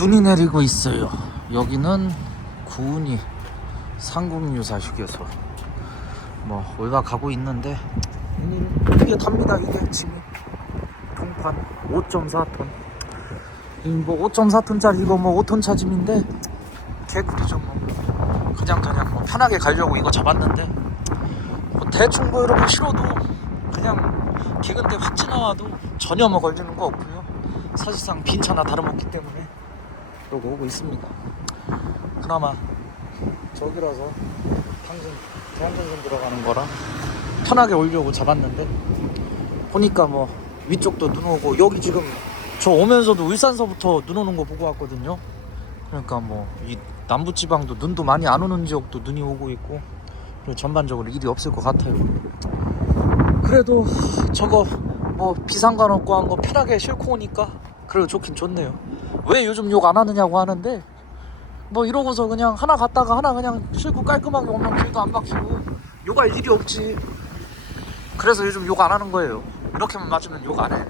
눈이 내리고 있어요. 여기는 구운이 상국유사 휴게소. 뭐 올가 가고 있는데 음, 이게 답니다. 이게 짐이 통판 5.4톤. 뭐 5.4톤짜리 이거 뭐 5톤 차짐인데 개구리죠 뭐. 그냥 그냥 뭐 편하게 가려고 이거 잡았는데 뭐 대충 뭐 이렇게 실어도 그냥 기근때 확 지나와도 전혀 뭐 걸리는 거 없고요. 사실상 빈 차나 다름없기 때문에 그러고 오고 있습니다. 그나마 저기라서 방송 대한전선 들어가는 거라 편하게 오려고 잡았는데 보니까 뭐 위쪽도 눈 오고 여기 지금 저 오면서도 울산서부터 눈 오는 거 보고 왔거든요. 그러니까 뭐 이 남부 지방도 눈도 많이 안 오는 지역도 눈이 오고 있고 전반적으로 일이 없을 것 같아요. 그래도 저거 뭐 비상관 없고 한 거 편하게 싣고 오니까 그래도 좋긴 좋네요. 왜 요즘 욕 안 하느냐고 하는데 뭐 이러고서 그냥 하나 갔다가 하나 그냥 싣고 깔끔하게 오면 길도 안 막히고 욕할 일이 없지. 그래서 요즘 욕 안 하는 거예요. 이렇게만 맞으면 욕 안 해.